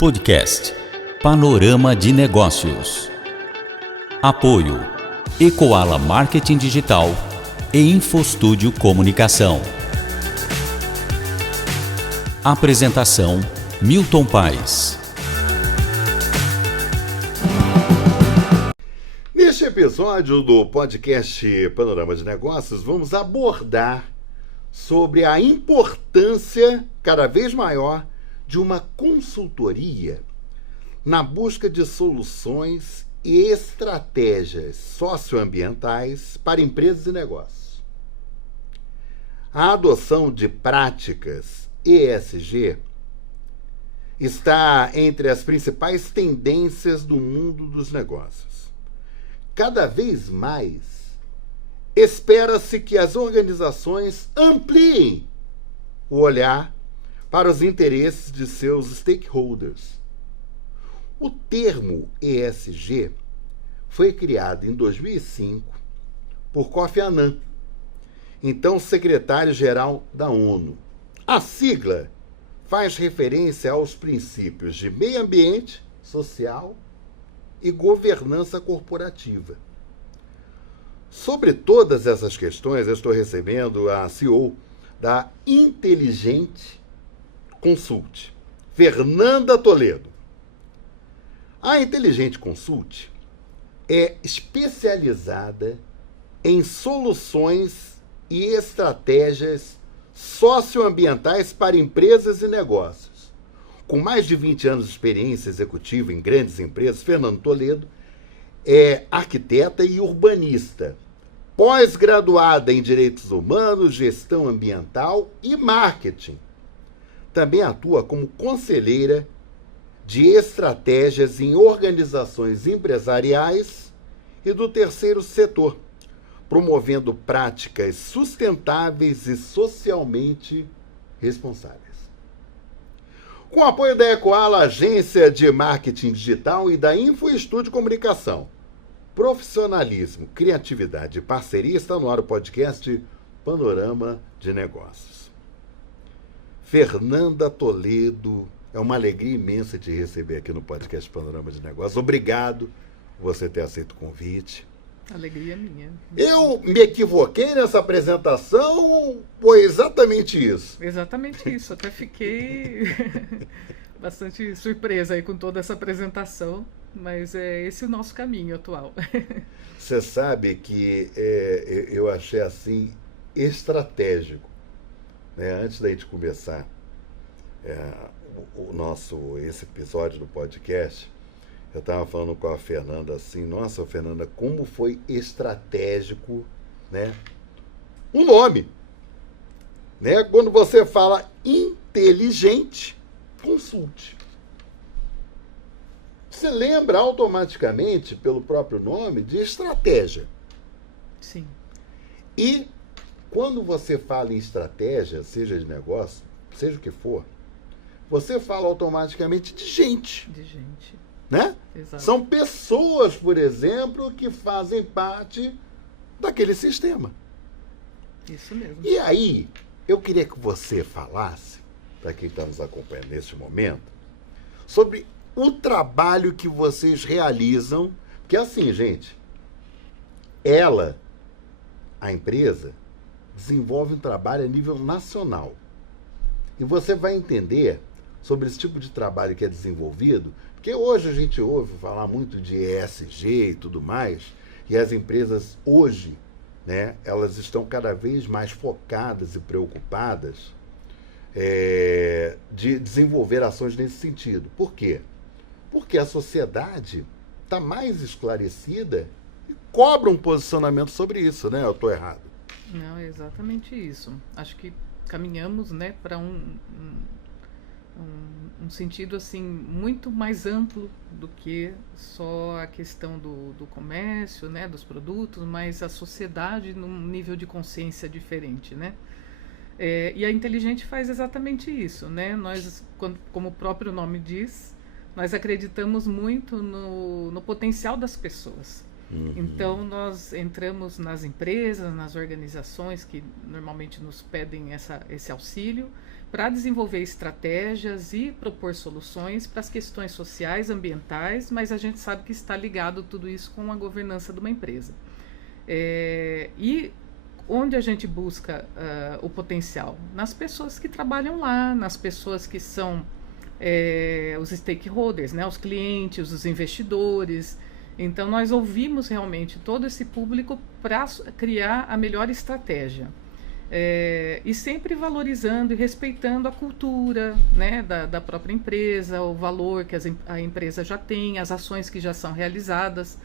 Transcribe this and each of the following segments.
Podcast Panorama de Negócios. Apoio Ecoala Marketing Digital e Infostúdio Comunicação. Apresentação Milton Paes. Neste episódio do podcast Panorama de Negócios, vamos abordar sobre a importância cada vez maior de uma consultoria na busca de soluções e estratégias socioambientais para empresas e negócios. A adoção de práticas ESG está entre as principais tendências do mundo dos negócios. Cada vez mais, espera-se que as organizações ampliem o olhar para os interesses de seus stakeholders. O termo ESG foi criado em 2005 por Kofi Annan, então secretário-geral da ONU. A sigla faz referência aos princípios de meio ambiente, social e governança corporativa. Sobre todas essas questões, eu estou recebendo a CEO da Inteligente Consult, Fernanda Toledo. A Inteligente Consult é especializada em soluções e estratégias socioambientais para empresas e negócios. Com mais de 20 anos de experiência executiva em grandes empresas, Fernanda Toledo é arquiteta e urbanista, pós-graduada em Direitos Humanos, Gestão Ambiental e Marketing. Também atua como conselheira de estratégias em organizações empresariais e do terceiro setor, promovendo práticas sustentáveis e socialmente responsáveis. Com o apoio da Ecoala, agência de marketing digital, e da Infostúdio Comunicação, profissionalismo, criatividade e parceria, está no ar o podcast Panorama de Negócios. Fernanda Toledo, é uma alegria imensa te receber aqui no podcast Panorama de Negócios. Obrigado por você ter aceito o convite. Alegria minha. Eu me equivoquei nessa apresentação, foi exatamente isso. Exatamente isso. Até fiquei bastante surpresa aí com toda essa apresentação, mas é esse o nosso caminho atual. Você sabe que eu achei assim estratégico, né? Antes da gente começar esse episódio do podcast, eu estava falando com a Fernanda assim, nossa, Fernanda, como foi estratégico, né? O nome, né? Quando você fala Inteligente Consult, você lembra automaticamente, pelo próprio nome, de estratégia. Sim. E quando você fala em estratégia, seja de negócio, seja o que for, você fala automaticamente de gente. De gente. Né? Exato. São pessoas, por exemplo, que fazem parte daquele sistema. Isso mesmo. E aí, eu queria que você falasse, para quem está nos acompanhando neste momento, sobre o trabalho que vocês realizam, porque assim, gente, a empresa, desenvolve um trabalho a nível nacional. E você vai entender sobre esse tipo de trabalho que é desenvolvido, porque hoje a gente ouve falar muito de ESG e tudo mais, e as empresas hoje, né, elas estão cada vez mais focadas e preocupadas de desenvolver ações nesse sentido. Por quê? Porque a sociedade está mais esclarecida e cobra um posicionamento sobre isso, né? Eu estou errado. Não, é exatamente isso. Acho que caminhamos, né, para um sentido assim muito mais amplo do que só a questão do comércio, né, dos produtos, mas a sociedade num nível de consciência diferente, né? E a Inteligente faz exatamente isso, né? Nós, como o próprio nome diz, nós acreditamos muito no potencial das pessoas. Então, nós entramos nas empresas, nas organizações que normalmente nos pedem esse auxílio para desenvolver estratégias e propor soluções para as questões sociais, ambientais, mas a gente sabe que está ligado tudo isso com a governança de uma empresa. E onde a gente busca o potencial? Nas pessoas que trabalham lá, nas pessoas que são os stakeholders, né? Os clientes, os investidores. Então, nós ouvimos realmente todo esse público para criar a melhor estratégia. E sempre valorizando e respeitando a cultura, né, da própria empresa, o valor que a empresa já tem, as ações que já são realizadas.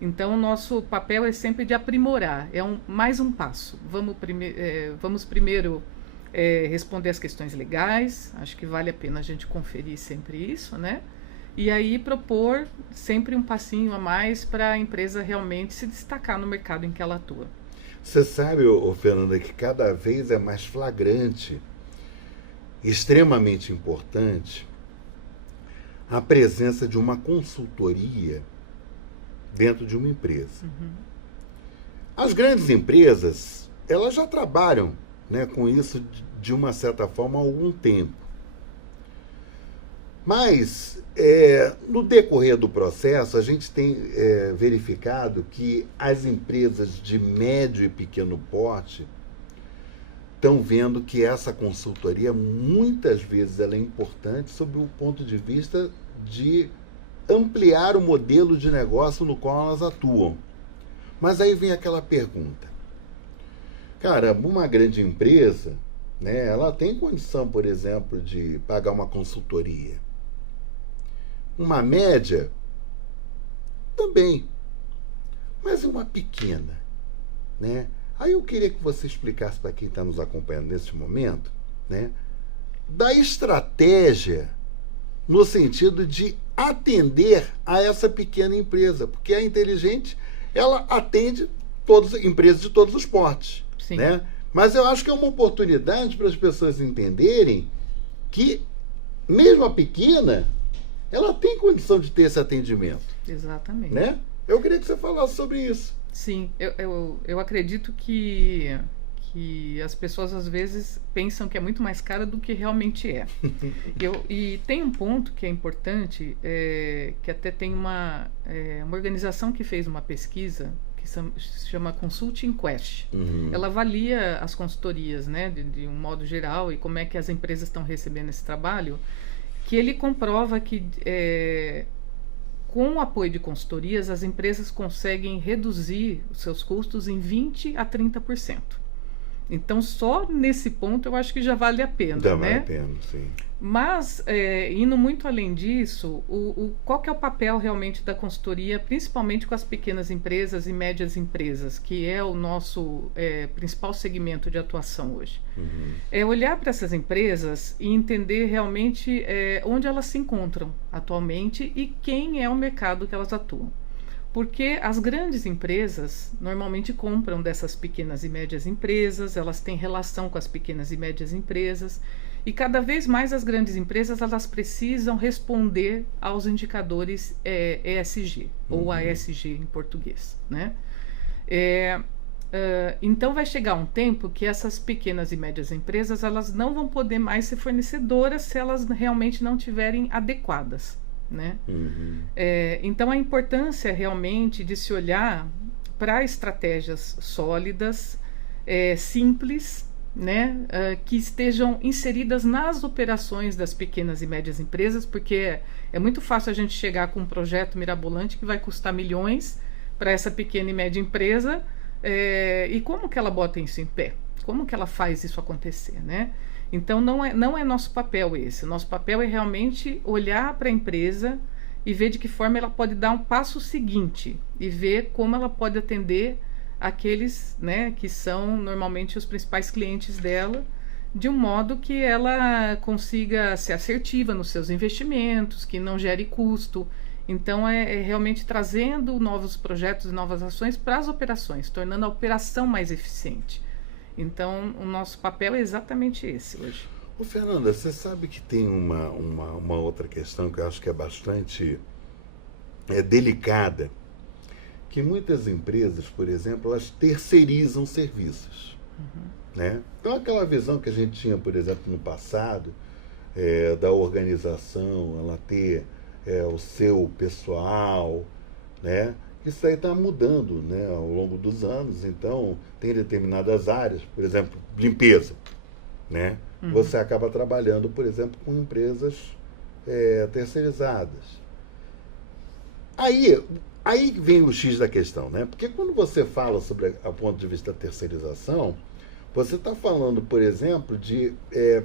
Então, o nosso papel é sempre de aprimorar, mais um passo. Vamos primeiro responder as questões legais, acho que vale a pena a gente conferir sempre isso, né? E aí propor sempre um passinho a mais para a empresa realmente se destacar no mercado em que ela atua. Você sabe, Fernanda, que cada vez é mais flagrante, extremamente importante, a presença de uma consultoria dentro de uma empresa. As grandes empresas, elas já trabalham, né, com isso de uma certa forma há algum tempo. Mas, no decorrer do processo, a gente tem verificado que as empresas de médio e pequeno porte estão vendo que essa consultoria, muitas vezes, ela é importante sob o ponto de vista de ampliar o modelo de negócio no qual elas atuam. Mas aí vem aquela pergunta. Cara, uma grande empresa, né, ela tem condição, por exemplo, de pagar uma consultoria. Uma média, também. Mas uma pequena, né? Aí eu queria que você explicasse para quem está nos acompanhando nesse momento, né, da estratégia no sentido de atender a essa pequena empresa, porque a Inteligente, ela atende empresas de todos os portes. Sim. Né? Mas eu acho que é uma oportunidade para as pessoas entenderem que, mesmo a pequena, ela tem condição de ter esse atendimento. Exatamente. Né? Eu queria que você falasse sobre isso. Sim, eu acredito que as pessoas às vezes pensam que é muito mais cara do que realmente é. E tem um ponto que é importante, que até tem uma organização que fez uma pesquisa que se chama Consulting Quest. Ela avalia as consultorias, né, de um modo geral, e como é que as empresas estão recebendo esse trabalho, que ele comprova que com o apoio de consultorias, as empresas conseguem reduzir os seus custos em 20% a 30%. Então, só nesse ponto eu acho que já vale a pena. Já vale a pena, sim. Mas, indo muito além disso, qual que é o papel realmente da consultoria, principalmente com as pequenas empresas e médias empresas, que é o nosso principal segmento de atuação hoje? É olhar para essas empresas e entender realmente onde elas se encontram atualmente e quem é o mercado que elas atuam. Porque as grandes empresas normalmente compram dessas pequenas e médias empresas, elas têm relação com as pequenas e médias empresas, e cada vez mais as grandes empresas elas precisam responder aos indicadores ESG, ou ASG em português, né? Então vai chegar um tempo que essas pequenas e médias empresas elas não vão poder mais ser fornecedoras se elas realmente não tiverem adequadas. Né? Então a importância realmente de se olhar para estratégias sólidas, simples, né? Que estejam inseridas nas operações das pequenas e médias empresas, porque é muito fácil a gente chegar com um projeto mirabolante que vai custar milhões para essa pequena e média empresa, e como que ela bota isso em pé? Como que ela faz isso acontecer, né? Então, não é nosso papel esse. Nosso papel é realmente olhar para a empresa e ver de que forma ela pode dar um passo seguinte e ver como ela pode atender aqueles, né, que são normalmente os principais clientes dela, de um modo que ela consiga ser assertiva nos seus investimentos, que não gere custo. Então, é realmente trazendo novos projetos e novas ações para as operações, tornando a operação mais eficiente. Então, o nosso papel é exatamente esse hoje. Ô, Fernanda, você sabe que tem uma outra questão que eu acho que é bastante delicada, que muitas empresas, por exemplo, elas terceirizam serviços. Né? Então, aquela visão que a gente tinha, por exemplo, no passado, da organização, ela ter o seu pessoal, né? Isso aí está mudando, né, ao longo dos anos. Então, tem determinadas áreas, por exemplo, limpeza, né? Você acaba trabalhando, por exemplo, com empresas terceirizadas. Aí vem o X da questão, né? Porque quando você fala sobre a ponto de vista da terceirização, você está falando, por exemplo, de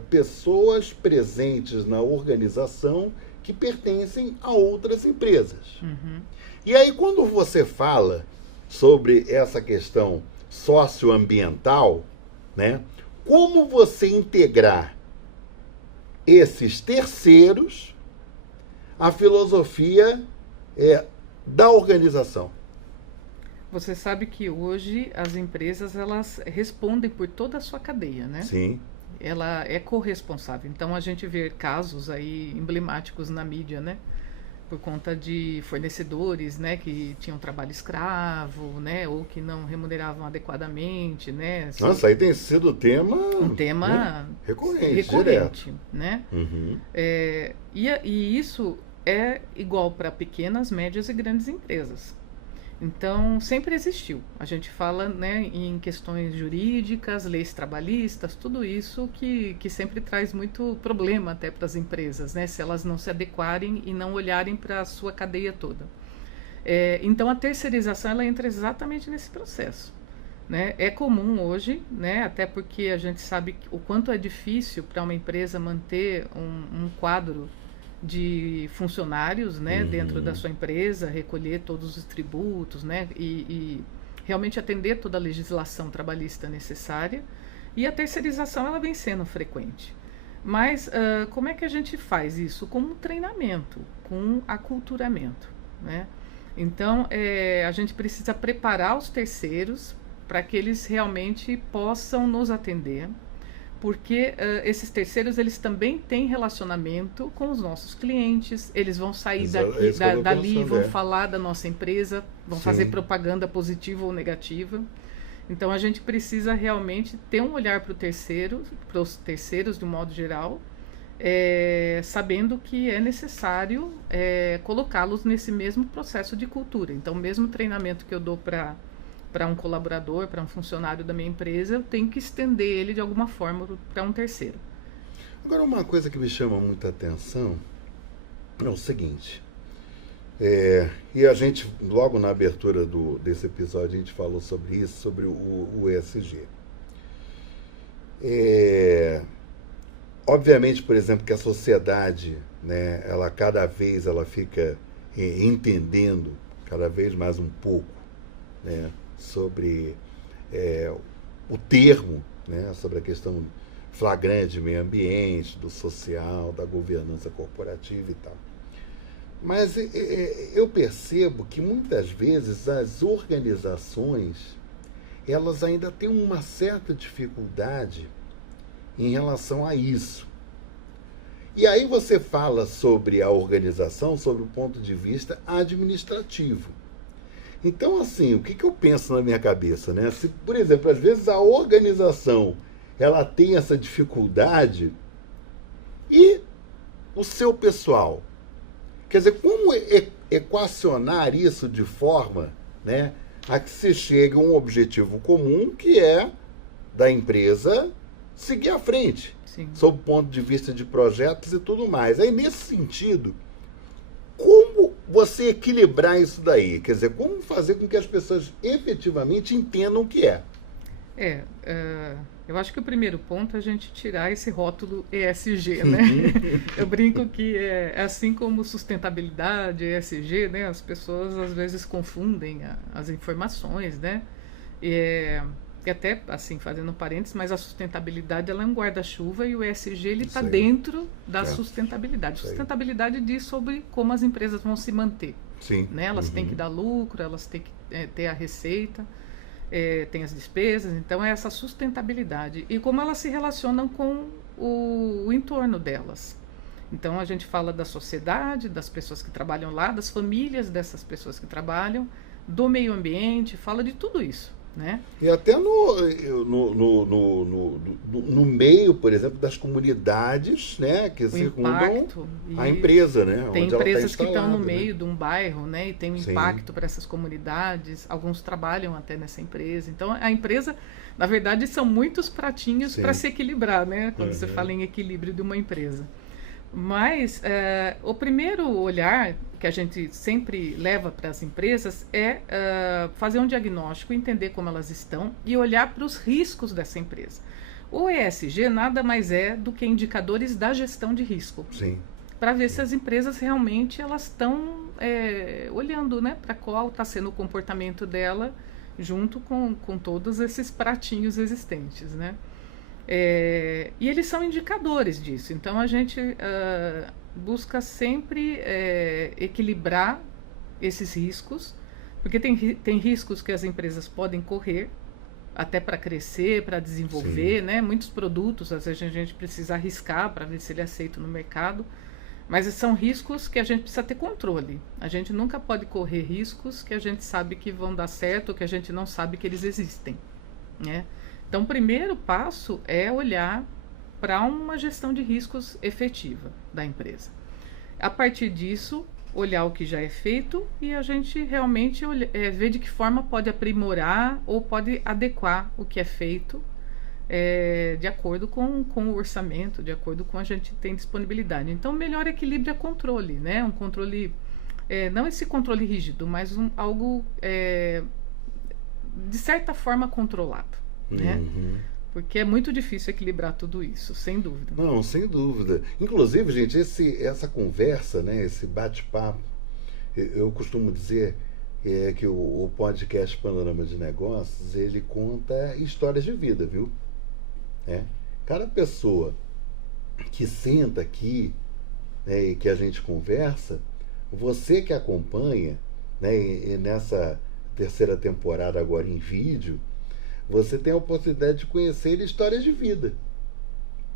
pessoas presentes na organização que pertencem a outras empresas. E aí, quando você fala sobre essa questão socioambiental, né, como você integrar esses terceiros à filosofia da organização? Você sabe que hoje as empresas, elas respondem por toda a sua cadeia, né? Sim. Ela é corresponsável. Então a gente vê casos aí emblemáticos na mídia, né? Por conta de fornecedores, né, que tinham trabalho escravo, né, ou que não remuneravam adequadamente, né? Nossa, aí tem sido um tema né, recorrente, né? E isso é igual para pequenas, médias e grandes empresas. Então, sempre existiu. A gente fala, né, em questões jurídicas, leis trabalhistas, tudo isso que sempre traz muito problema até para as empresas, né, se elas não se adequarem e não olharem para a sua cadeia toda. Então, a terceirização, ela entra exatamente nesse processo. Né? É comum hoje, né, até porque a gente sabe o quanto é difícil para uma empresa manter um quadro de funcionários, né, dentro da sua empresa, recolher todos os tributos, né, e realmente atender toda a legislação trabalhista necessária. E a terceirização, ela vem sendo frequente. Mas como é que a gente faz isso? Com um treinamento, com um aculturamento, né? Então, a gente precisa preparar os terceiros para que eles realmente possam nos atender, porque esses terceiros, eles também têm relacionamento com os nossos clientes, eles vão sair dali, vão falar da nossa empresa, vão fazer propaganda positiva ou negativa. Então, a gente precisa realmente ter um olhar para os terceiros, de um modo geral, sabendo que é necessário colocá-los nesse mesmo processo de cultura. Então, o mesmo treinamento que eu dou para um colaborador, para um funcionário da minha empresa, eu tenho que estender ele de alguma forma para um terceiro. Agora, uma coisa que me chama muita atenção é o seguinte, e a gente, logo na abertura desse episódio, a gente falou sobre isso, sobre o ESG. Obviamente, por exemplo, que a sociedade, né, cada vez ela fica entendendo cada vez mais um pouco, né, sobre o termo, né, sobre a questão flagrante de meio ambiente, do social, da governança corporativa e tal. Mas eu percebo que muitas vezes as organizações, elas ainda têm uma certa dificuldade em relação a isso. E aí você fala sobre a organização, sobre o ponto de vista administrativo. Então, assim, o que eu penso na minha cabeça, né? Se, por exemplo, às vezes a organização, ela tem essa dificuldade, e o seu pessoal? Quer dizer, como equacionar isso de forma, né, a que se chegue a um objetivo comum, que é da empresa seguir à frente, sob o ponto de vista de projetos e tudo mais. Aí, nesse sentido, como você equilibrar isso daí? Quer dizer, como fazer com que as pessoas efetivamente entendam o que é? Eu acho que o primeiro ponto é a gente tirar esse rótulo ESG, né? Eu brinco que é assim como sustentabilidade, ESG, né? As pessoas às vezes confundem as informações, né? E até, assim, fazendo parênteses, mas a sustentabilidade, ela é um guarda-chuva, e o ESG, ele está dentro da sustentabilidade. Sustentabilidade diz sobre como as empresas vão se manter. Né? Elas têm que dar lucro, elas têm que ter a receita, tem as despesas, então é essa sustentabilidade. E como elas se relacionam com o entorno delas. Então, a gente fala da sociedade, das pessoas que trabalham lá, das famílias dessas pessoas que trabalham, do meio ambiente, fala de tudo isso, né? E até no meio, por exemplo, das comunidades, né, que circundam a empresa, né? Tem onde empresas ela que estão no né? meio de um bairro, né, e tem um Sim. impacto para essas comunidades. Alguns trabalham até nessa empresa. Então, a empresa, na verdade, são muitos pratinhos para se equilibrar, né? Quando você fala em equilíbrio de uma empresa. Mas o primeiro olhar que a gente sempre leva para as empresas é fazer um diagnóstico, entender como elas estão e olhar para os riscos dessa empresa. O ESG nada mais é do que indicadores da gestão de risco. Sim. Para ver se as empresas realmente elas estão olhando, né, para qual está sendo o comportamento dela junto com todos esses pratinhos existentes, né? E eles são indicadores disso. Então a gente busca sempre equilibrar esses riscos, porque tem riscos que as empresas podem correr até para crescer, para desenvolver, né? Muitos produtos às vezes a gente precisa arriscar para ver se ele é aceito no mercado, mas são riscos que a gente precisa ter controle. A gente nunca pode correr riscos que a gente sabe que vão dar certo ou que a gente não sabe que eles existem, né? Então, o primeiro passo é olhar para uma gestão de riscos efetiva da empresa. A partir disso, olhar o que já é feito e a gente realmente ver de que forma pode aprimorar ou pode adequar o que é feito de acordo com o orçamento, de acordo com a gente tem disponibilidade. Então, o melhor equilíbrio é controle, né? Um controle, não esse controle rígido, mas algo de certa forma controlado. Né? Porque é muito difícil equilibrar tudo isso, sem dúvida. Não, sem dúvida. Inclusive, gente, essa conversa, né, esse bate-papo, eu costumo dizer que o podcast Panorama de Negócios, ele conta histórias de vida, viu? Cada pessoa que senta aqui, né, e que a gente conversa, você que acompanha, né, e nessa terceira temporada agora em vídeo, você tem a oportunidade de conhecer histórias de vida,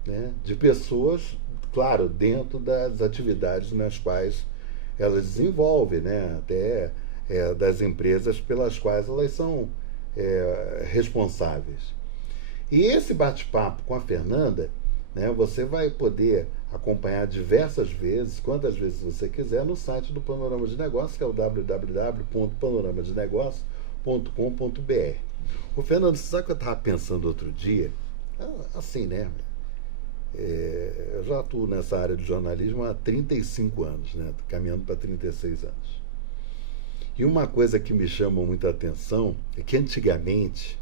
né? De pessoas, claro, dentro das atividades nas quais elas desenvolvem, né? Até das empresas pelas quais elas são responsáveis. E esse bate-papo com a Fernanda, né, você vai poder acompanhar diversas vezes, quantas vezes você quiser, no site do Panorama de Negócios, que é o www.panoramadenegócios.com.br. Ô, Fernando, você sabe que eu estava pensando outro dia? Assim, né? Eu já atuo nessa área de jornalismo há 35 anos, né? Tô caminhando para 36 anos. E uma coisa que me chama muita atenção é que antigamente,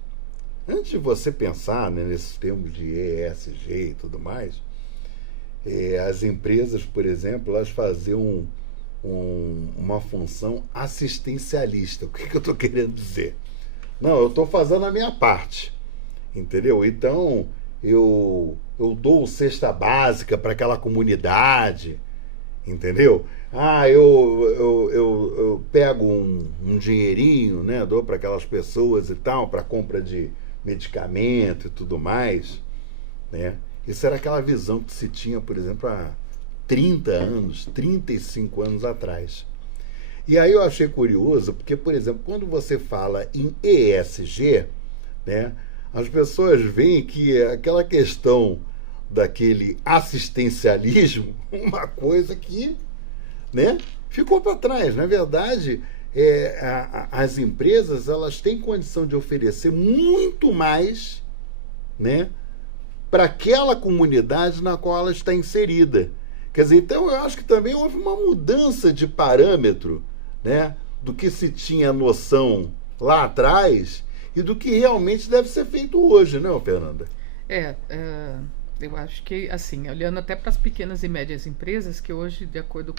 antes de você pensar, né, nesses termos de ESG e tudo mais, as empresas, por exemplo, elas faziam uma função assistencialista. O que eu estou querendo dizer? Não, eu estou fazendo a minha parte, entendeu? Então, eu dou cesta básica para aquela comunidade, entendeu? Eu pego um dinheirinho, né? Dou para aquelas pessoas e tal, para compra de medicamento e tudo mais, né? Isso era aquela visão que se tinha, por exemplo, há 30 anos, 35 anos atrás. E aí eu achei curioso, porque, por exemplo, quando você fala em ESG, né, as pessoas veem que aquela questão daquele assistencialismo, uma coisa que, né, ficou para trás. Na verdade, as empresas elas têm condição de oferecer muito mais, né, para aquela comunidade na qual ela está inserida. Quer dizer, então eu acho que também houve uma mudança de parâmetro, né, do que se tinha noção lá atrás e do que realmente deve ser feito hoje, não, Fernanda? Eu acho que, assim, olhando até para as pequenas e médias empresas, que hoje, de acordo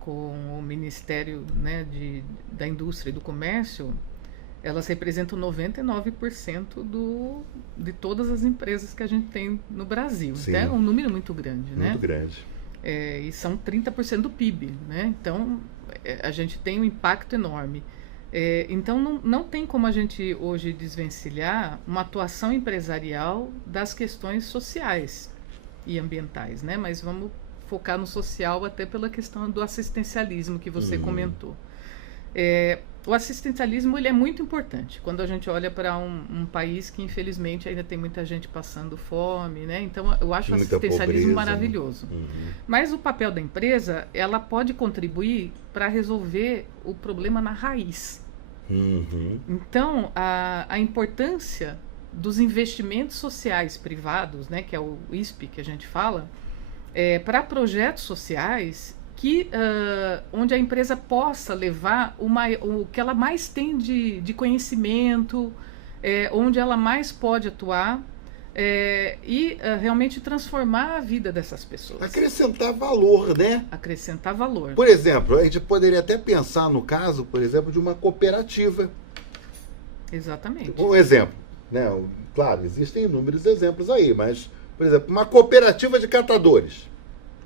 com o Ministério, né, da Indústria e do Comércio, elas representam 99% de todas as empresas que a gente tem no Brasil. Então, é um número muito grande, né? Muito grande. E são 30% do PIB, né? Então, a gente tem um impacto enorme. Então, não tem como a gente hoje desvencilhar uma atuação empresarial das questões sociais e ambientais, né? Mas vamos focar no social até pela questão do assistencialismo que você comentou. o assistencialismo ele é muito importante quando a gente olha para um país que infelizmente ainda tem muita gente passando fome, né? Então eu acho o assistencialismo maravilhoso. Mas o papel da empresa, ela pode contribuir para resolver o problema na raiz. Então a importância dos investimentos sociais privados, né, que é o ISP que a gente fala, para projetos sociais onde a empresa possa levar o que ela mais tem de conhecimento, onde ela mais pode atuar e realmente transformar a vida dessas pessoas. Acrescentar valor, né? Acrescentar valor. Por exemplo, a gente poderia até pensar no caso, por exemplo, de uma cooperativa. Exatamente. Um exemplo, né? Claro, existem inúmeros exemplos aí, mas, por exemplo, uma cooperativa de catadores.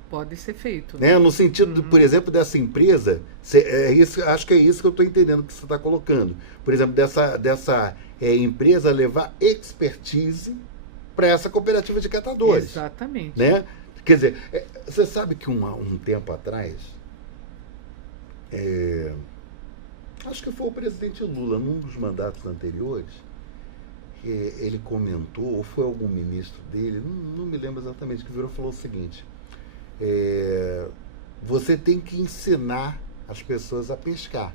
Pode ser feito. Né? No sentido, por exemplo, dessa empresa, acho que é isso que eu estou entendendo que você está colocando. Por exemplo, dessa empresa levar expertise para essa cooperativa de catadores. Exatamente. Né? Quer dizer, você sabe que um tempo atrás, acho que foi o presidente Lula, num dos mandatos anteriores, ele comentou, ou foi algum ministro dele, não me lembro exatamente, que virou e falou o seguinte: você tem que ensinar as pessoas a pescar.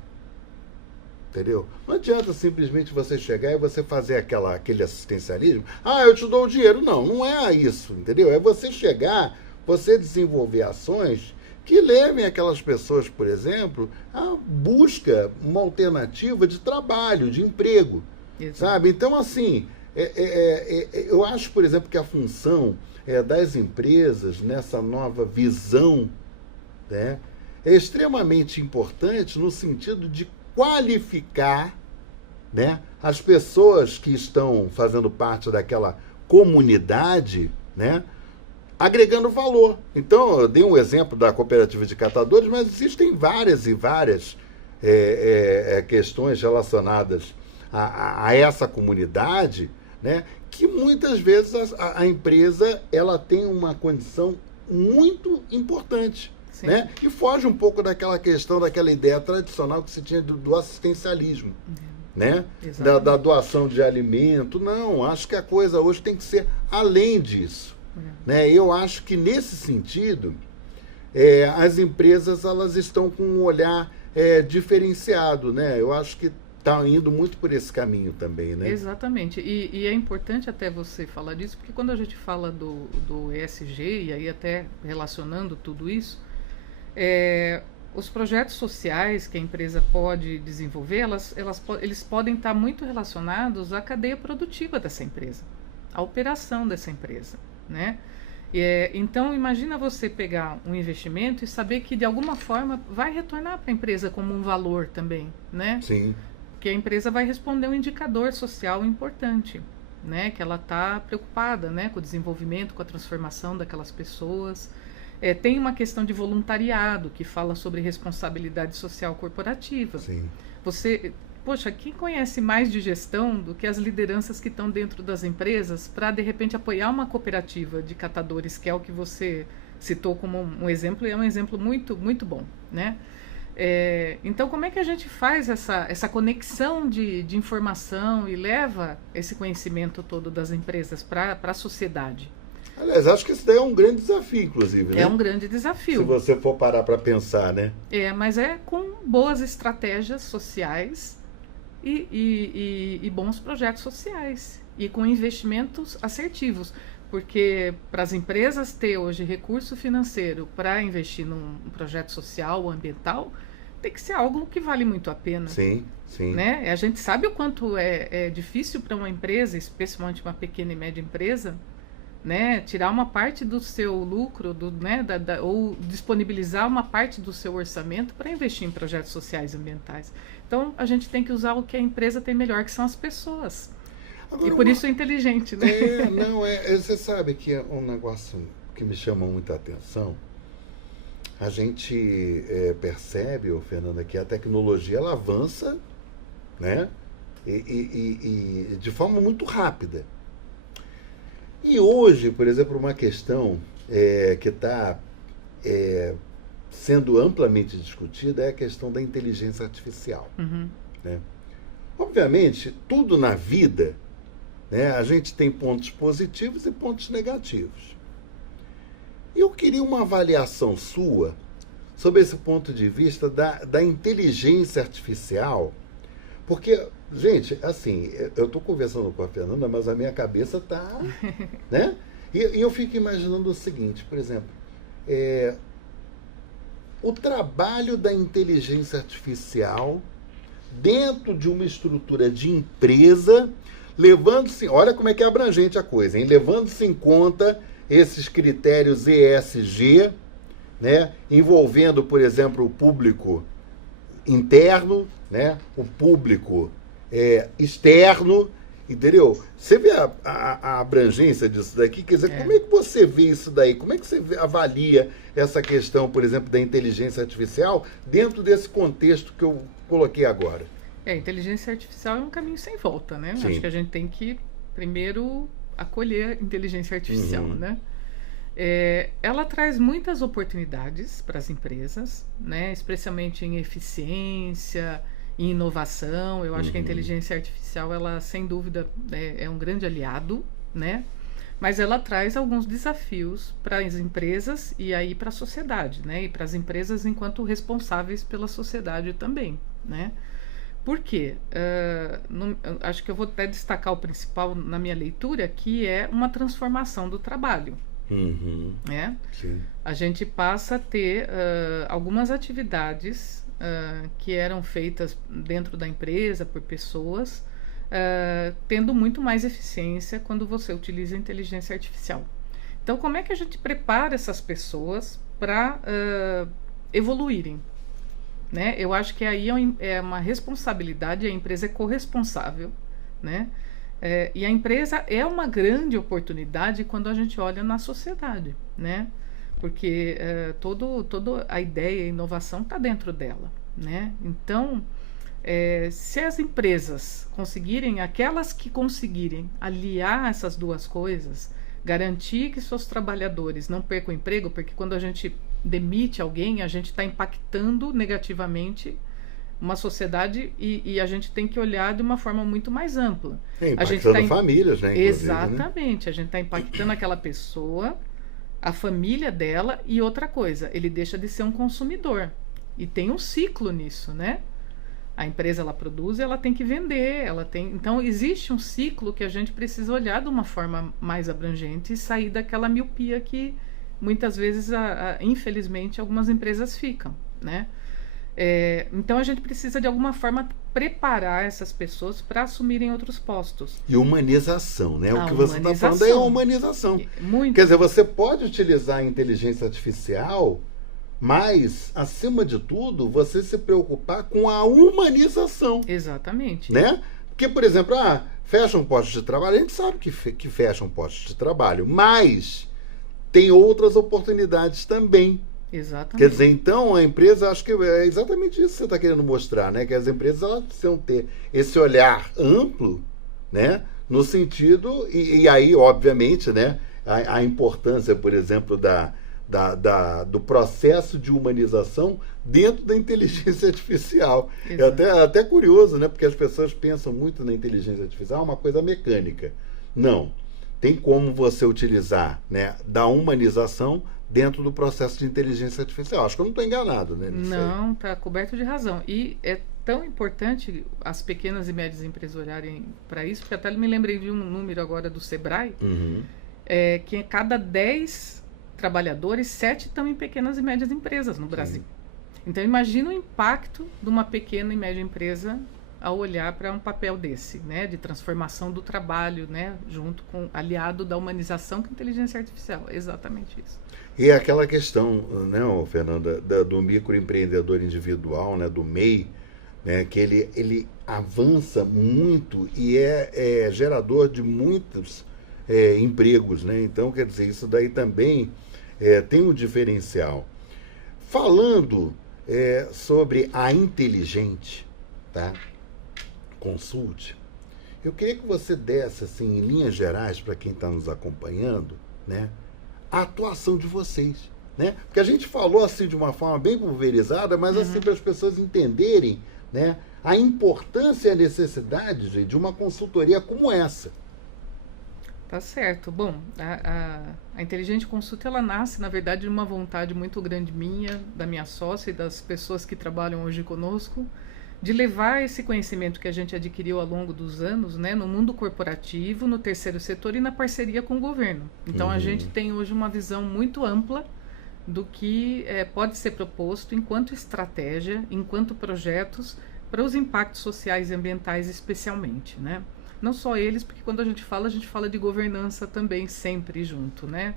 Entendeu? Não adianta simplesmente você chegar e você fazer aquele assistencialismo. Eu te dou o dinheiro. Não é isso, entendeu? É você chegar, você desenvolver ações que levem aquelas pessoas, por exemplo, à busca uma alternativa de trabalho, de emprego. Exato. Sabe? Então, assim, eu acho, por exemplo, que a função das empresas nessa nova visão, né, é extremamente importante no sentido de qualificar, né, as pessoas que estão fazendo parte daquela comunidade, né, agregando valor. Então, eu dei um exemplo da cooperativa de catadores, mas existem várias e várias questões relacionadas a essa comunidade, né, que muitas vezes a empresa ela tem uma condição muito importante. Né? E foge um pouco daquela questão, daquela ideia tradicional que se tinha do assistencialismo, né? Da doação de alimento. Não, acho que a coisa hoje tem que ser além disso. Né? Eu acho que, nesse sentido, as empresas elas estão com um olhar diferenciado. Né? Eu acho que está indo muito por esse caminho também. Né? Exatamente. E é importante até você falar disso, porque quando a gente fala do ESG, e aí até relacionando tudo isso, os projetos sociais que a empresa pode desenvolver, eles podem estar muito relacionados à cadeia produtiva dessa empresa, à operação dessa empresa, né? Então, imagina você pegar um investimento e saber que, de alguma forma, vai retornar para a empresa como um valor também, né? Sim. Que a empresa vai responder um indicador social importante, né? Que ela está preocupada, né, com o desenvolvimento, com a transformação daquelas pessoas. Tem uma questão de voluntariado que fala sobre responsabilidade social corporativa. Sim. Poxa, quem conhece mais de gestão do que as lideranças que estão dentro das empresas para, de repente, apoiar uma cooperativa de catadores, que é o que você citou como um exemplo, e é um exemplo muito, muito bom, né? Então, como é que a gente faz essa conexão de informação e leva esse conhecimento todo das empresas para a sociedade? Aliás, acho que isso daí é um grande desafio, inclusive, né? É um grande desafio. Se você for parar para pensar, né? Mas com boas estratégias sociais e bons projetos sociais. E com investimentos assertivos. Porque para as empresas ter hoje recurso financeiro para investir num projeto social ou ambiental, tem que ser algo que vale muito a pena. Sim, sim. Né? A gente sabe o quanto é difícil para uma empresa, especialmente uma pequena e média empresa, né, tirar uma parte do seu lucro, ou disponibilizar uma parte do seu orçamento para investir em projetos sociais e ambientais. Então, a gente tem que usar o que a empresa tem melhor, que são as pessoas. Agora, e por isso é inteligente, né? Você sabe que é um negócio que me chama muita atenção. A gente percebe, Fernanda, que a tecnologia ela avança, né, e de forma muito rápida. E hoje, por exemplo, uma questão que está sendo amplamente discutida é a questão da inteligência artificial. né? Obviamente, tudo na vida, né, a gente tem pontos positivos e pontos negativos. Eu queria uma avaliação sua sobre esse ponto de vista da inteligência artificial, porque, gente, assim, eu estou conversando com a Fernanda, mas a minha cabeça está, né? E eu fico imaginando o seguinte, por exemplo, o trabalho da inteligência artificial dentro de uma estrutura de empresa, levando-se, olha como é que é abrangente a coisa, hein? Levando-se em conta esses critérios ESG, né? Envolvendo, por exemplo, o público interno, né? O público externo, entendeu? Você vê a abrangência disso daqui? Quer dizer, como é que você vê isso daí? Como é que você avalia essa questão, por exemplo, da inteligência artificial dentro desse contexto que eu coloquei agora? Inteligência artificial é um caminho sem volta, né? Sim. Acho que a gente tem que, primeiro, acolher a inteligência artificial, né? Ela traz muitas oportunidades para as empresas, né? Especialmente em eficiência, em inovação. Eu acho que a inteligência artificial, ela, sem dúvida, é um grande aliado, né? Mas ela traz alguns desafios para as empresas e aí para a sociedade, né? E para as empresas enquanto responsáveis pela sociedade também, né? Por quê? Acho que eu vou até destacar o principal na minha leitura, que é uma transformação do trabalho. Né? Sim. A gente passa a ter algumas atividades que eram feitas dentro da empresa por pessoas, tendo muito mais eficiência quando você utiliza a inteligência artificial. Então, como é que a gente prepara essas pessoas para evoluírem? Né? Eu acho que aí é uma responsabilidade, a empresa é corresponsável, né? E a empresa é uma grande oportunidade quando a gente olha na sociedade, né? Porque toda a ideia, a inovação está dentro dela, né? Então, se as empresas conseguirem, aquelas que conseguirem aliar essas duas coisas, garantir que seus trabalhadores não percam o emprego, porque quando a gente demite alguém, a gente está impactando negativamente uma sociedade e a gente tem que olhar de uma forma muito mais ampla. Impactando famílias, né? Exatamente, né? A gente está impactando aquela pessoa, a família dela e outra coisa, ele deixa de ser um consumidor. E tem um ciclo nisso, né? A empresa, ela produz, ela tem que vender, então existe um ciclo que a gente precisa olhar de uma forma mais abrangente e sair daquela miopia que muitas vezes, infelizmente, algumas empresas ficam, né? Então a gente precisa de alguma forma preparar essas pessoas para assumirem outros postos. E humanização, né? O que você está falando é humanização. Muito. Quer dizer, você pode utilizar a inteligência artificial, mas, acima de tudo, você se preocupar com a humanização. Exatamente. Né? Porque, por exemplo, fecha um posto de trabalho, a gente sabe que fecha um posto de trabalho, mas tem outras oportunidades também. Exatamente. Quer dizer, então, a empresa, acho que é exatamente isso que você está querendo mostrar, né? Que as empresas, elas precisam ter esse olhar amplo, né? No sentido, e aí, obviamente, né? A importância, por exemplo, do processo de humanização dentro da inteligência artificial. Exato. É até curioso, né? Porque as pessoas pensam muito na inteligência artificial, uma coisa mecânica. Não. Tem como você utilizar, né, da humanização dentro do processo de inteligência artificial. Acho que eu não estou enganado, né? Não, está coberto de razão. E é tão importante as pequenas e médias empresas olharem para isso, porque até me lembrei de um número agora do Sebrae, que a cada 10 trabalhadores, 7 estão em pequenas e médias empresas no Brasil. Então, imagina o impacto de uma pequena e média empresa ao olhar para um papel desse, né, de transformação do trabalho, né, junto com aliado da humanização com a inteligência artificial. Exatamente isso. E aquela questão, né, Fernanda, do microempreendedor individual, né, do MEI, né, que ele avança muito e é gerador de muitos empregos, né? Então, quer dizer, isso daí também tem um diferencial. Falando sobre a Inteligente, tá? Consulte, eu queria que você desse, assim, em linhas gerais, para quem está nos acompanhando, né, a atuação de vocês, né? Porque a gente falou assim de uma forma bem pulverizada, mas assim para as pessoas entenderem, né, a importância e a necessidade, gente, de uma consultoria como essa. Tá certo. Bom, a Inteligente Consulta, ela nasce, na verdade, de uma vontade muito grande minha, da minha sócia e das pessoas que trabalham hoje conosco, de levar esse conhecimento que a gente adquiriu ao longo dos anos, né, no mundo corporativo, no terceiro setor e na parceria com o governo. Então, a gente tem hoje uma visão muito ampla do que pode ser proposto enquanto estratégia, enquanto projetos, para os impactos sociais e ambientais especialmente, né? Não só eles, porque quando a gente fala de governança também sempre junto, né?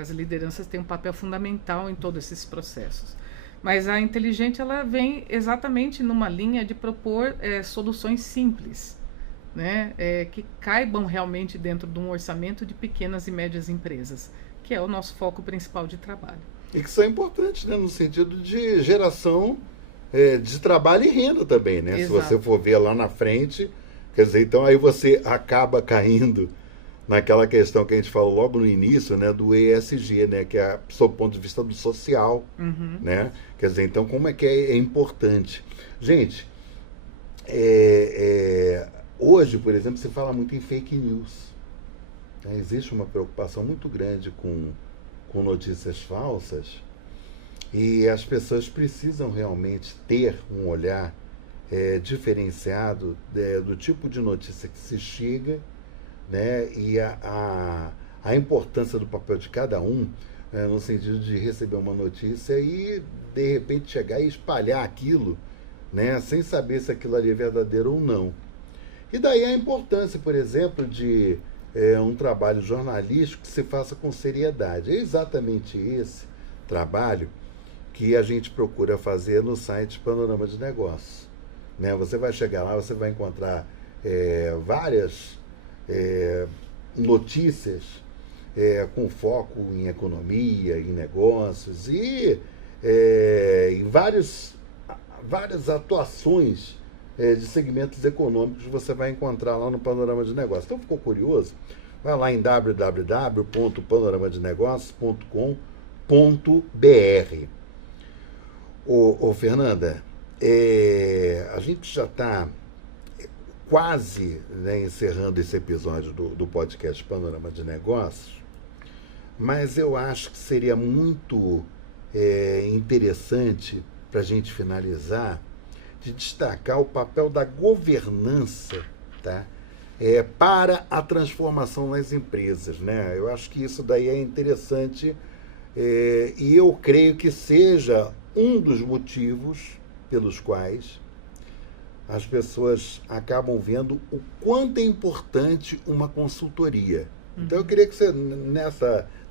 As lideranças têm um papel fundamental em todos esses processos. Mas a Inteligente, ela vem exatamente numa linha de propor soluções simples, né? Que caibam realmente dentro de um orçamento de pequenas e médias empresas, que é o nosso foco principal de trabalho. E que são importantes, né, no sentido de geração de trabalho e renda também, né? Exato. Se você for ver lá na frente, quer dizer, então aí você acaba caindo naquela questão que a gente falou logo no início, né, do ESG, né, que é sob o ponto de vista do social, né? Quer dizer, então como é que é importante? Gente, hoje, por exemplo, se fala muito em fake news. Né? Existe uma preocupação muito grande com notícias falsas e as pessoas precisam realmente ter um olhar diferenciado do tipo de notícia que se chega, né, e a importância do papel de cada um, no sentido de receber uma notícia e, de repente, chegar e espalhar aquilo, né, sem saber se aquilo ali é verdadeiro ou não. E daí a importância, por exemplo, de um trabalho jornalístico que se faça com seriedade. É exatamente esse trabalho que a gente procura fazer no site Panorama de Negócios. Né? Você vai chegar lá, você vai encontrar várias notícias com foco em economia, em negócios e em várias atuações de segmentos econômicos você vai encontrar lá no Panorama de Negócios. Então, ficou curioso? Vai lá em www.panoramadenegócios.com.br. Ô Fernanda, a gente já está quase, né, encerrando esse episódio do podcast Panorama de Negócios, mas eu acho que seria muito interessante para a gente finalizar de destacar o papel da governança, tá? Para a transformação nas empresas, né? Eu acho que isso daí é interessante e eu creio que seja um dos motivos pelos quais as pessoas acabam vendo o quanto é importante uma consultoria. Então eu queria que você,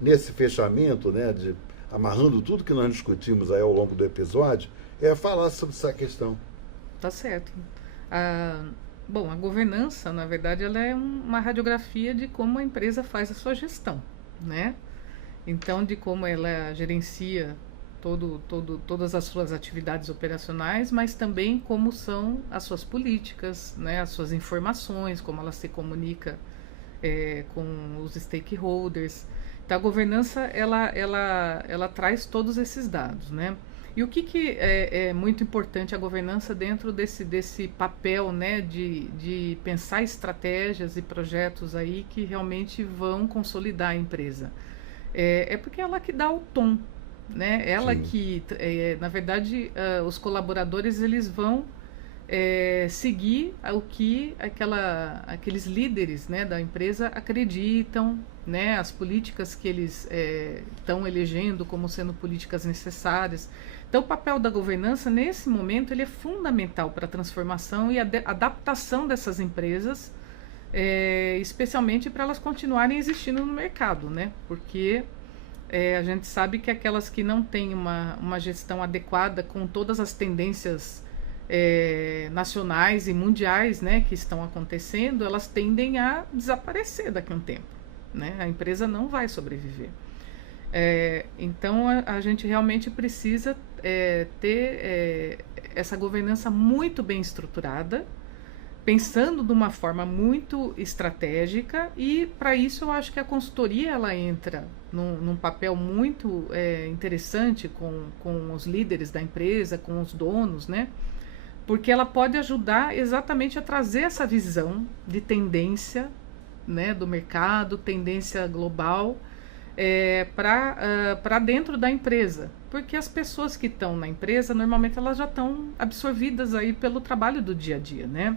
nesse fechamento, né, amarrando tudo que nós discutimos aí ao longo do episódio, falasse sobre essa questão. Tá certo. Bom, a governança, na verdade, ela é uma radiografia de como a empresa faz a sua gestão, né? Então, de como ela gerencia todas as suas atividades operacionais, mas também como são as suas políticas, né? As suas informações, como ela se comunica com os stakeholders. Então, a governança, ela traz todos esses dados, né? E o que é muito importante a governança dentro desse papel, né, de pensar estratégias e projetos aí que realmente vão consolidar a empresa? Porque ela que dá o tom, né? Ela Sim. que, na verdade, os colaboradores eles vão seguir o que aqueles líderes, né, da empresa acreditam, né, as políticas que eles estão elegendo como sendo políticas necessárias. Então, o papel da governança, nesse momento, ele é fundamental para a transformação e a adaptação dessas empresas, especialmente para elas continuarem existindo no mercado, né? Porque a gente sabe que aquelas que não têm uma gestão adequada com todas as tendências nacionais e mundiais, né, que estão acontecendo, elas tendem a desaparecer daqui a um tempo, né? A empresa não vai sobreviver. Então, a gente realmente precisa ter essa governança muito bem estruturada, pensando de uma forma muito estratégica, e para isso eu acho que a consultoria ela entra num papel muito interessante com os líderes da empresa, com os donos, né? porque ela pode ajudar exatamente a trazer essa visão de tendência, né, do mercado, tendência global, para dentro da empresa. Porque as pessoas que estão na empresa, normalmente elas já estão absorvidas aí pelo trabalho do dia a dia, né?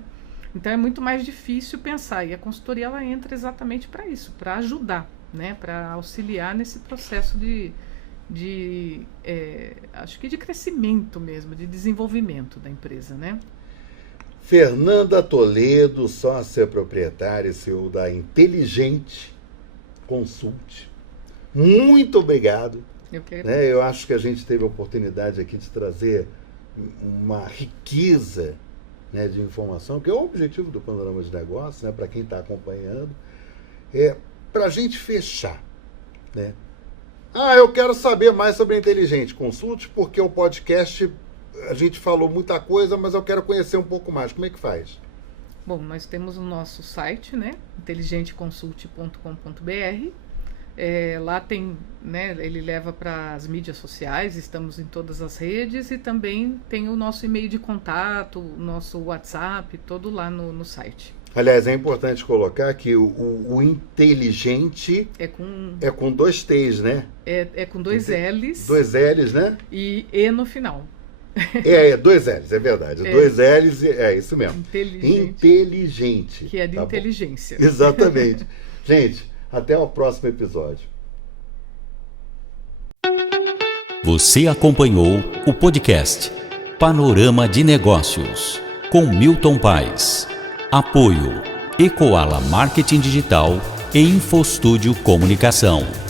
Então é muito mais difícil pensar, e a consultoria ela entra exatamente para isso, para ajudar, né, para auxiliar nesse processo acho que de crescimento mesmo, de desenvolvimento da empresa, né? Fernanda Toledo, sócia proprietária e CEO da Inteligente Consult. Muito obrigado. Eu acho que a gente teve a oportunidade aqui de trazer uma riqueza, né, de informação, que é o objetivo do Panorama de Negócios, né, para quem está acompanhando, para a gente fechar, né? Eu quero saber mais sobre a Inteligente Consult, porque o podcast, a gente falou muita coisa, mas eu quero conhecer um pouco mais. Como é que faz? Bom, nós temos o nosso site, né, inteligenteconsult.com.br. Lá tem, né, ele leva para as mídias sociais, estamos em todas as redes, e também tem o nosso e-mail de contato, o nosso WhatsApp, todo lá no site. Aliás, é importante colocar que o inteligente é com 2 T's, né? É com 2 L's. 2 L's, né? E no final. 2 L's, é verdade. 2 L's, é isso mesmo. Inteligente. Que é de inteligência. Bom. Exatamente. Gente, até o próximo episódio. Você acompanhou o podcast Panorama de Negócios com Milton Paes. Apoio Ecoala Marketing Digital e Infostúdio Comunicação.